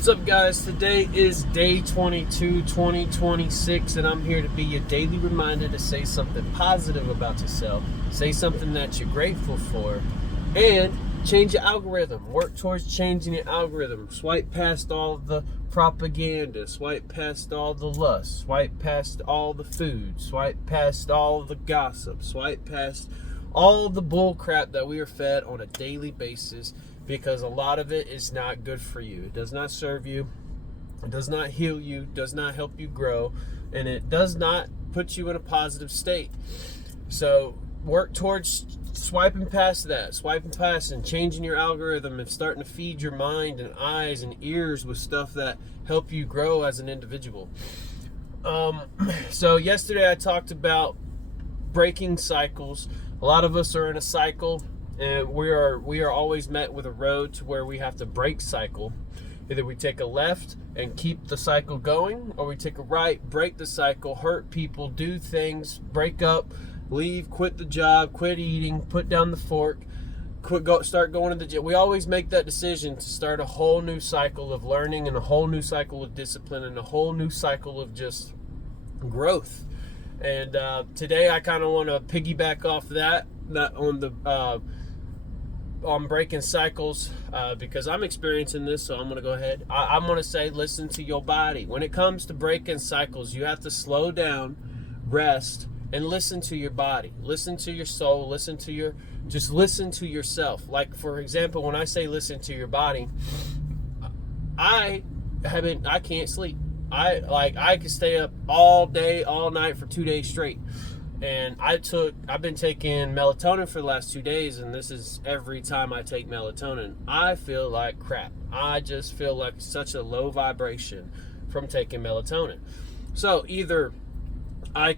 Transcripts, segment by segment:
What's up, guys? Today is day 22, 2026, and I'm here to be your daily reminder to say something positive about yourself, say something that you're grateful for, and change your algorithm. Work towards changing your algorithm. Swipe past all the propaganda, swipe past all the lust, swipe past all the food, swipe past all the gossip, swipe past all the bull crap that we are fed on a daily basis, because a lot of it is not good for you. It does not serve you, it does not heal you, does not help you grow, and it does not put you in a positive state. So work towards swiping past that, swiping past and changing your algorithm and starting to feed your mind and eyes and ears with stuff that help you grow as an individual. So yesterday I talked about breaking cycles. A lot of us are in a cycle, and we are always met with a road to where we have to break cycle. Either we take a left and keep the cycle going, or we take a right, break the cycle, hurt people, do things, break up, leave, quit the job, quit eating, put down the fork, start going to the gym. We always make that decision to start a whole new cycle of learning, and a whole new cycle of discipline, and a whole new cycle of just growth. And today I kind of want to piggyback off that, not on the on breaking cycles, because I'm experiencing this. So I'm going to go ahead. I'm going to say, listen to your body. When it comes to breaking cycles, you have to slow down, rest, and listen to your body. Listen to your soul. Listen to yourself. Like, for example, when I say listen to your body, I can't sleep. I could stay up all day, all night for 2 days straight. And I've been taking melatonin for the last 2 days, and this is every time I take melatonin, I feel like crap. I just feel like such a low vibration from taking melatonin. So either I'm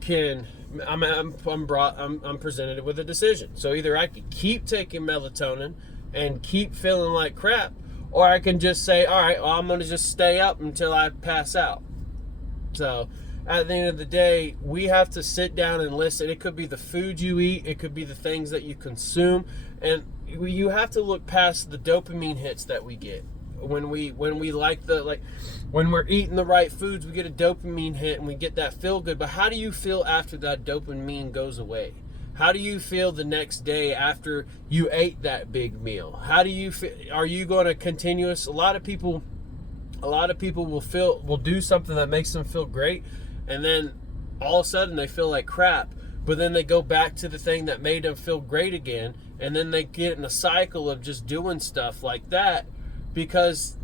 presented with a decision. So either I could keep taking melatonin and keep feeling like crap, or I can just say, all right, well, I'm going to just stay up until I pass out. So at the end of the day, we have to sit down and listen. It could be the food you eat. It could be the things that you consume. And you have to look past the dopamine hits that we get. When we're eating the right foods, we get a dopamine hit and we get that feel good. But how do you feel after that dopamine goes away? Will How do you feel the next day after you ate that big meal? How do you feel? Are you going to continuous? A lot of people will do something that makes them feel great, and then all of a sudden they feel like crap. But then they go back to the thing that made them feel great again, and then they get in a cycle of just doing stuff like that because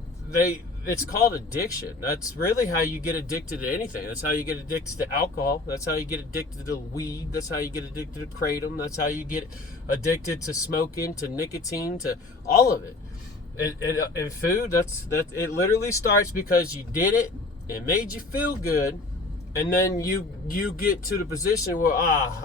it's called addiction. That's really how you get addicted to anything. That's how you get addicted to alcohol. That's how you get addicted to weed. That's how you get addicted to kratom. That's how you get addicted to smoking, to nicotine, to all of it. And food, it literally starts because you did it, it made you feel good, and then you get to the position where,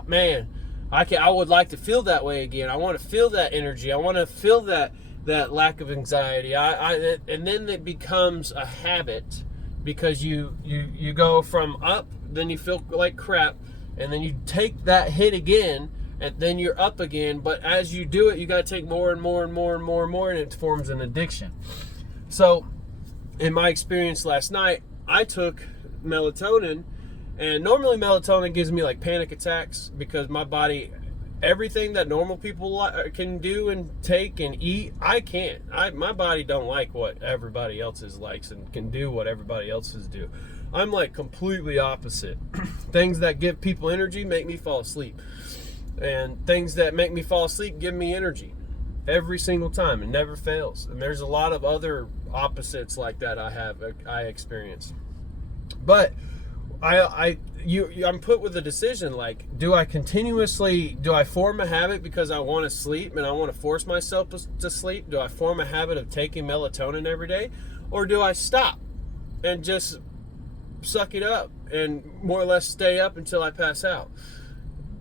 man, I would like to feel that way again. I want to feel that energy. I want to feel that lack of anxiety. And then it becomes a habit, because you go from up, then you feel like crap, and then you take that hit again, and then you're up again. But as you do it, you got to take more and more and more and more and more, and it forms an addiction. So in my experience last night, I took melatonin, and normally melatonin gives me like panic attacks, because my body, everything that normal people can do and take and eat, I can't. My body don't like what everybody else's likes and can do what everybody else's do. I'm like completely opposite. Things that give people energy make me fall asleep, and things that make me fall asleep give me energy every single time. It never fails. And there's a lot of other opposites like that I experience. But I'm put with a decision, like, do I form a habit because I want to sleep and I want to force myself to sleep? Do I form a habit of taking melatonin every day? Or do I stop and just suck it up and more or less stay up until I pass out?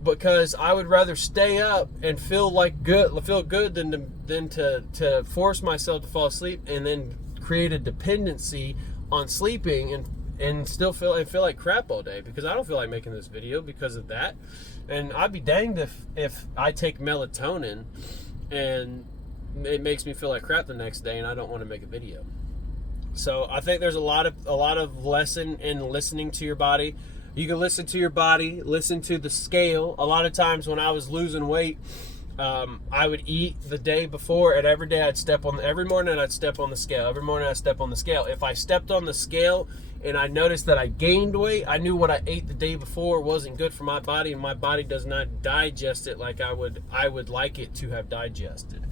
Because I would rather stay up and feel good than to force myself to fall asleep and then create a dependency on sleeping and still feel like crap all day, because I don't feel like making this video because of that. And I'd be danged if I take melatonin and it makes me feel like crap the next day and I don't want to make a video. So I think there's a lot of lesson in listening to your body. You can listen to your body, listen to the scale. A lot of times when I was losing weight, I would eat the day before, and every morning I'd step on the scale. Every morning I'd step on the scale. If I stepped on the scale and I noticed that I gained weight, I knew what I ate the day before wasn't good for my body, and my body does not digest it like I would like it to have digested.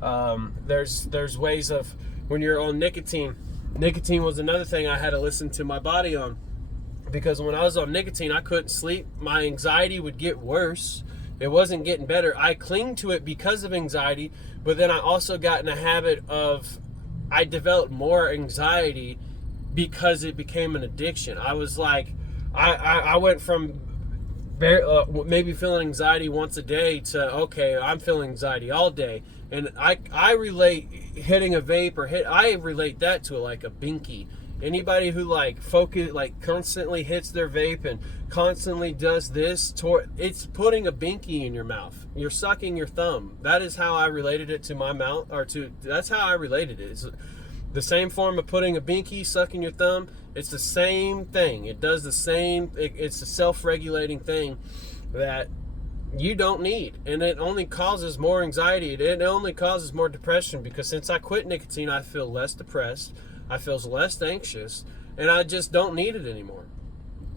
There's ways of, when you're on nicotine was another thing I had to listen to my body on, because when I was on nicotine, I couldn't sleep. My anxiety would get worse. It wasn't getting better. I cling to it because of anxiety, but then I also got in a habit of, I developed more anxiety because it became an addiction. I was like, I went from maybe feeling anxiety once a day to, okay, I'm feeling anxiety all day. And I relate hitting a vape I relate that to like a binky. Anybody who constantly hits their vape and constantly does this, it's putting a binky in your mouth. You're sucking your thumb. That is how I related it to my mouth, that's how I related it. It's the same form of putting a binky, sucking your thumb. It's the same thing. It does the same, it's a self-regulating thing that you don't need, and it only causes more anxiety. It only causes more depression, because since I quit nicotine, I feel less depressed, I feel less anxious, and I just don't need it anymore.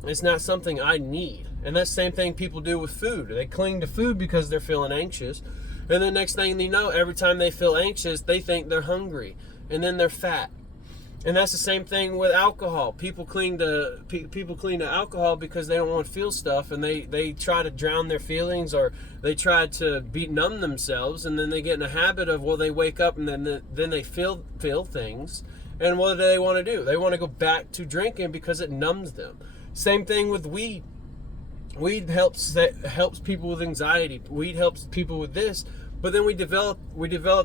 It's not something I need. And that's the same thing people do with food. They cling to food because they're feeling anxious, and the next thing they know, every time they feel anxious, they think they're hungry, and then they're fat. And that's the same thing with alcohol. People cling to alcohol because they don't want to feel stuff, and they try to drown their feelings, or they try to numb themselves, and then they get in a habit of, well, they wake up and then they feel things, and what do they want to do? They want to go back to drinking because it numbs them. Same thing with weed. Weed helps people with anxiety. Weed helps people with this, but then we develop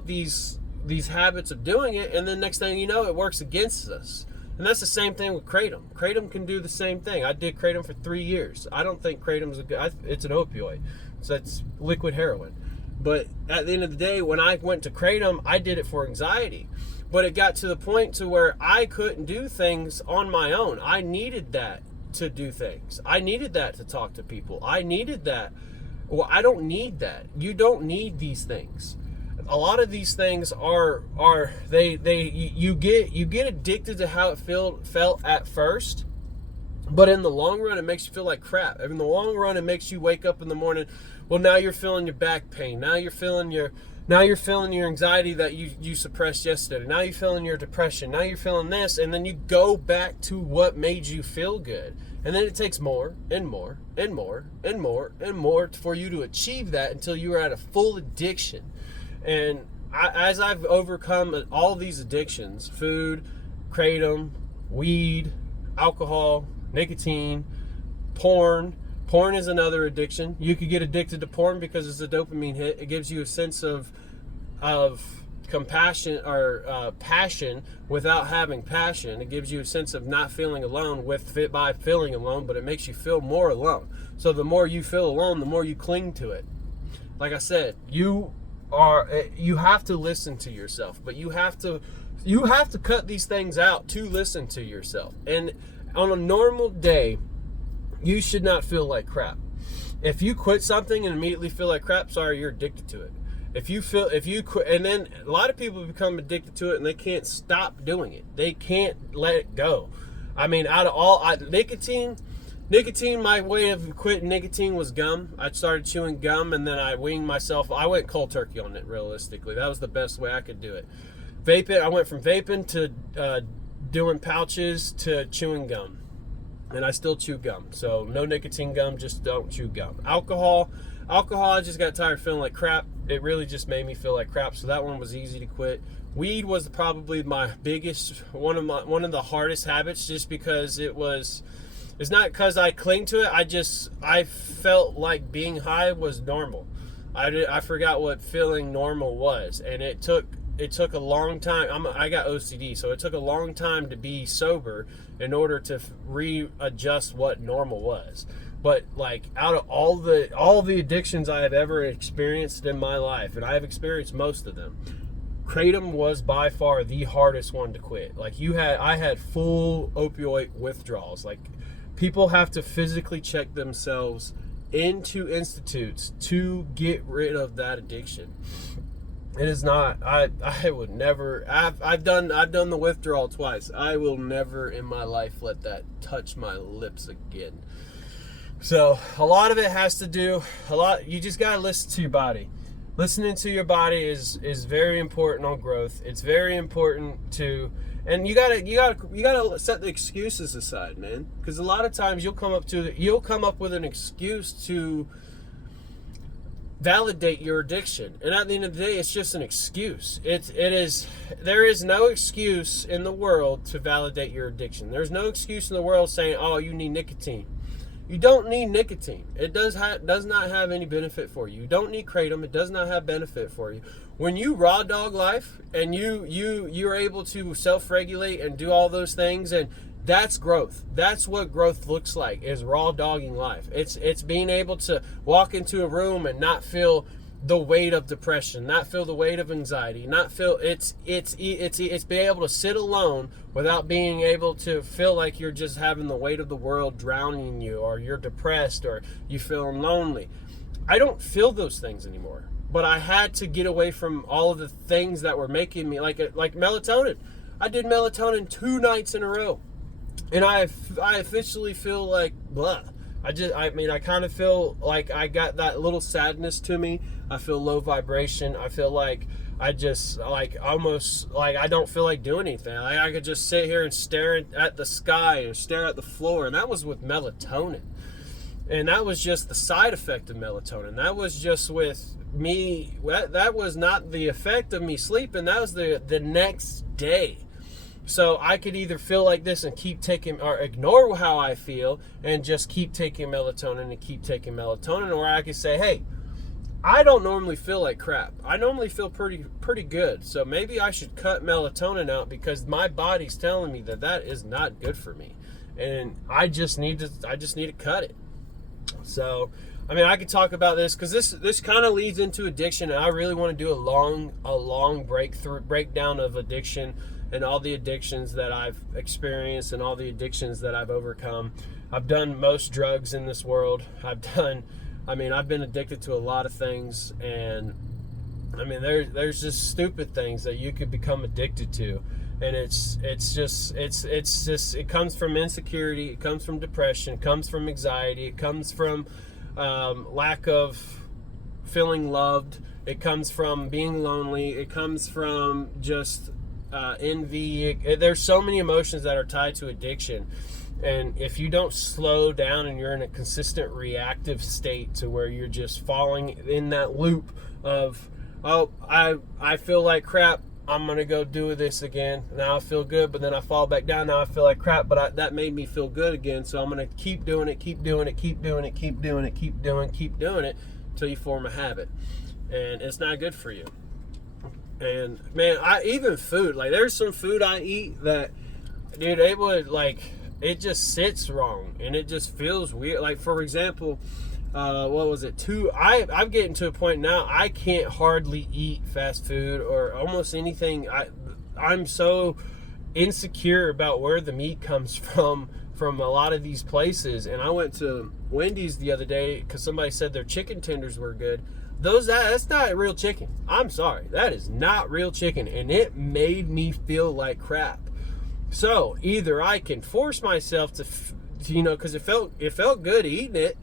these habits of doing it, and then next thing you know, it works against us. And that's the same thing with kratom. Kratom can do the same thing. I did kratom for 3 years. I don't think kratom's it's an opioid, so it's liquid heroin. But at the end of the day, when I went to kratom, I did it for anxiety. But it got to the point to where I couldn't do things on my own. I needed that to do things. I needed that to talk to people. I needed that. Well, I don't need that. You don't need these things. A lot of these things you get addicted to how it felt at first, but in the long run, it makes you feel like crap. In the long run, it makes you wake up in the morning. Well, now you're feeling your back pain. Now you're feeling your anxiety that you suppressed yesterday. Now you're feeling your depression. Now you're feeling this, and then you go back to what made you feel good. And then it takes more and more and more and more and more for you to achieve that until you are at a full addiction. And as I've overcome all these addictions, food, kratom, weed, alcohol, nicotine, porn is another addiction. You could get addicted to porn because it's a dopamine hit. It gives you a sense of compassion or passion without having passion. It gives you a sense of not feeling alone by feeling alone, but it makes you feel more alone. So the more you feel alone, the more you cling to it. Like I said, you have to listen to yourself, but you have to cut these things out to listen to yourself. And on a normal day, you should not feel like crap. If you quit something and immediately feel like crap, sorry, you're addicted to it. If you quit, and then a lot of people become addicted to it and they can't stop doing it. They can't let it go. I mean, out of all nicotine, my way of quitting nicotine was gum. I started chewing gum, and then I weaned myself. I went cold turkey on it, realistically. That was the best way I could do it. Vaping, I went from vaping to doing pouches to chewing gum. And I still chew gum. So no nicotine gum, just don't chew gum. Alcohol, I just got tired of feeling like crap. It really just made me feel like crap, so that one was easy to quit. Weed was probably my biggest, one of the hardest habits, just because it's not because I cling to it. I felt like being high was normal. I forgot what feeling normal was, and it took a long time. I got OCD, so it took a long time to be sober in order to readjust what normal was. But like, out of all the addictions I have ever experienced in my life, and I have experienced most of them, Kratom was by far the hardest one to quit. Like I had full opioid withdrawals. Like, people have to physically check themselves into institutes to get rid of that addiction. It is not. I would never. I've done the withdrawal twice. I will never in my life let that touch my lips again. So a lot of it has to do. You just gotta listen to your body. Listening to your body is very important on growth. It's very important to, and you gotta set the excuses aside, man. Because a lot of times you'll come up with an excuse to validate your addiction, and at the end of the day, it's just an excuse. There is no excuse in the world to validate your addiction. There's no excuse in the world saying, "Oh, you need nicotine." You don't need nicotine. It does not have any benefit for you. You don't need kratom. It does not have benefit for you. When you raw dog life and you're able to self-regulate and do all those things, and that's growth. That's what growth looks like, is raw dogging life. It's being able to walk into a room and not feel the weight of depression, not feel the weight of anxiety, not feel it's being able to sit alone without being able to feel like you're just having the weight of the world drowning you, or you're depressed, or you feeling lonely. I don't feel those things anymore, but I had to get away from all of the things that were making me like melatonin. I did melatonin 2 nights in a row, and I officially feel like blah. I kind of feel like I got that little sadness to me. I feel low vibration. I feel like I just almost I don't feel like doing anything. I could just sit here and stare at the sky and stare at the floor. And that was with melatonin. And that was just the side effect of melatonin. That was just with me. That was not the effect of me sleeping. That was the next day. So I could either feel like this and keep taking, or ignore how I feel and just keep taking melatonin and keep taking melatonin, or I could say, hey, I don't normally feel like crap. I normally feel pretty good. So maybe I should cut melatonin out because my body's telling me that is not good for me, and I just need to cut it. So, I mean, I could talk about this because this kind of leads into addiction, and I really want to do a long breakdown of addiction and all the addictions that I've experienced and all the addictions that I've overcome. I've done most drugs in this world. I've been addicted to a lot of things, and I mean, there's just stupid things that you could become addicted to, and it comes from insecurity, it comes from depression, it comes from anxiety, it comes from lack of feeling loved, it comes from being lonely, it comes from just envy. There's so many emotions that are tied to addiction, and if you don't slow down and you're in a consistent reactive state to where you're just falling in that loop of, oh, I feel like crap, I'm gonna go do this again, now I feel good, but then I fall back down, now I feel like crap, but that made me feel good again, so I'm gonna keep doing it until you form a habit, and it's not good for you. And man, even food, like there's some food I eat that, dude, it just sits wrong and it just feels weird. Like, for example, what was it? I'm getting to a point now I can't hardly eat fast food or almost anything. I'm so insecure about where the meat comes from a lot of these places. And I went to Wendy's the other day because somebody said their chicken tenders were good. That's not real chicken. I'm sorry, that is not real chicken, and it made me feel like crap. So either I can force myself to because it felt good eating it,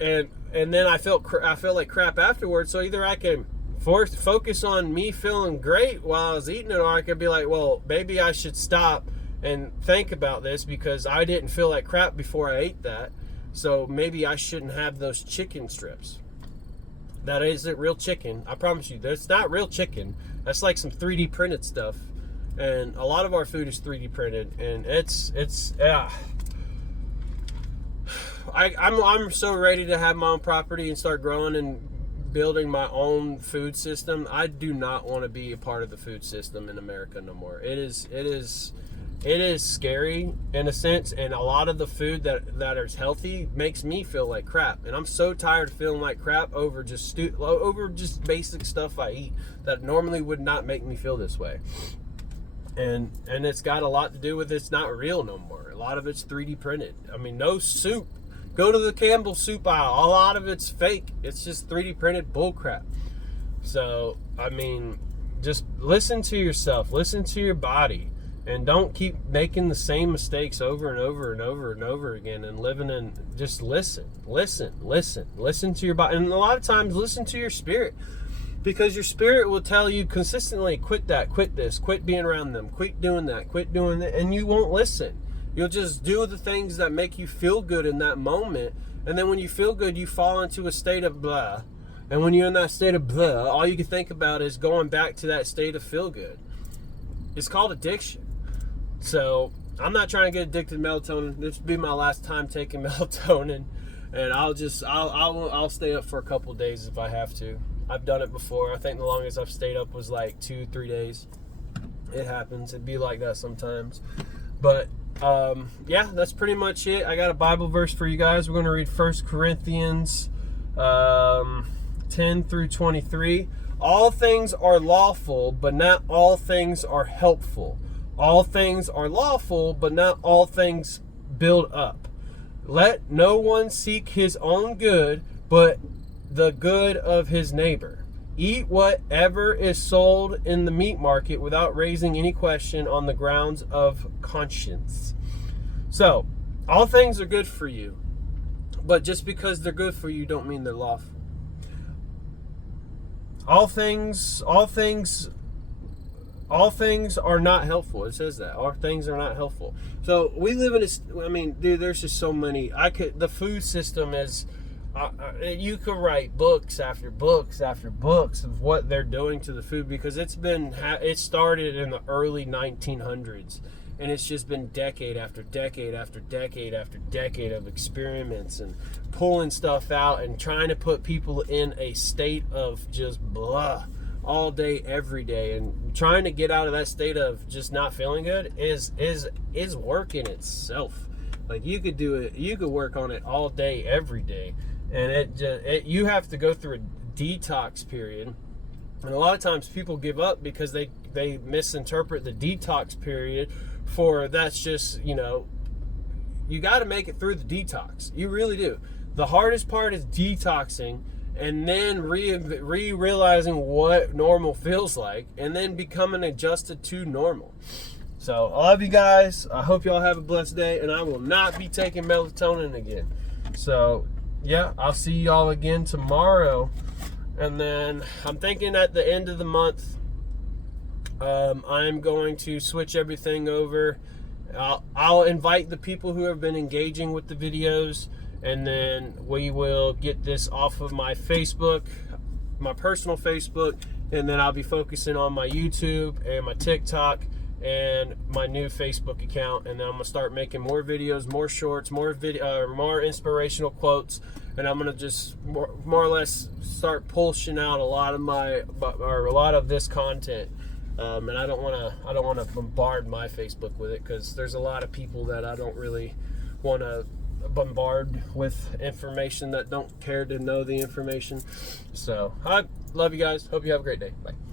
and then I felt like crap afterwards. So either I can focus on me feeling great while I was eating it, or I could be like, well, maybe I should stop and think about this because I didn't feel like crap before I ate that. So maybe I shouldn't have those chicken strips. That isn't real chicken. I promise you, that's not real chicken. That's like some 3D printed stuff. And a lot of our food is 3D printed, and I'm so ready to have my own property and start growing and building my own food system. I do not want to be a part of the food system in America no more. It is it is scary in a sense, and a lot of the food that is healthy makes me feel like crap, and I'm so tired of feeling like crap over just basic stuff I eat that normally would not make me feel this way. And it's got a lot to do with it's not real no more. A lot of it's 3D printed. I mean, no soup. Go to the Campbell soup aisle. A lot of it's fake. It's just 3D printed bullcrap. So, I mean, just listen to yourself. Listen to your body. And don't keep making the same mistakes over and over and over and over again and living in, just listen to your body. And a lot of times listen to your spirit, because your spirit will tell you consistently, quit that, quit this, quit being around them, quit doing that, quit doing that, and you won't listen. You'll just do the things that make you feel good in that moment. And then when you feel good, you fall into a state of blah. And when you're in that state of blah, all you can think about is going back to that state of feel good. It's called addiction. So I'm not trying to get addicted to melatonin. This will be my last time taking melatonin, and I'll stay up for a couple of days if I have to. I've done it before. I think the longest I've stayed up was like 2-3 days. It happens. It'd be like that sometimes. But yeah, that's pretty much it. I got a Bible verse for you guys. We're going to read 1 Corinthians 10 through 23. All things are lawful, but not all things are helpful. All things are lawful, but not all things build up. Let no one seek his own good, but the good of his neighbor. Eat whatever is sold in the meat market without raising any question on the grounds of conscience. So, all things are good for you, but just because they're good for you don't mean they're lawful. All things are not helpful. It says that. All things are not helpful. So we live in a, I mean, dude, there's just so many. The food system is, you could write books after books after books of what they're doing to the food, because it started in the early 1900s. And it's just been decade after decade after decade after decade of experiments and pulling stuff out and trying to put people in a state of just blah all day, every day, and trying to get out of that state of just not feeling good is work in itself. Like, you could do it, you could work on it all day, every day, and you have to go through a detox period. And a lot of times people give up because they misinterpret the detox period for, that's just, you got to make it through the detox. You really do. The hardest part is detoxing, and then realizing what normal feels like, and then becoming adjusted to normal. So I love you guys. I hope y'all have a blessed day, and I will not be taking melatonin again. So yeah, I'll see y'all again tomorrow. And then I'm thinking at the end of the month, I'm going to switch everything over. I'll invite the people who have been engaging with the videos, and then we will get this off of my Facebook, my personal Facebook, and then I'll be focusing on my YouTube and my TikTok and my new Facebook account. And then I'm gonna start making more videos, more shorts, more inspirational quotes, and I'm gonna just more or less start pushing out a lot of this content. And I don't want to bombard my Facebook with it, because there's a lot of people that I don't really want to bombard with information that don't care to know the information. So I love you guys. Hope you have a great day. Bye.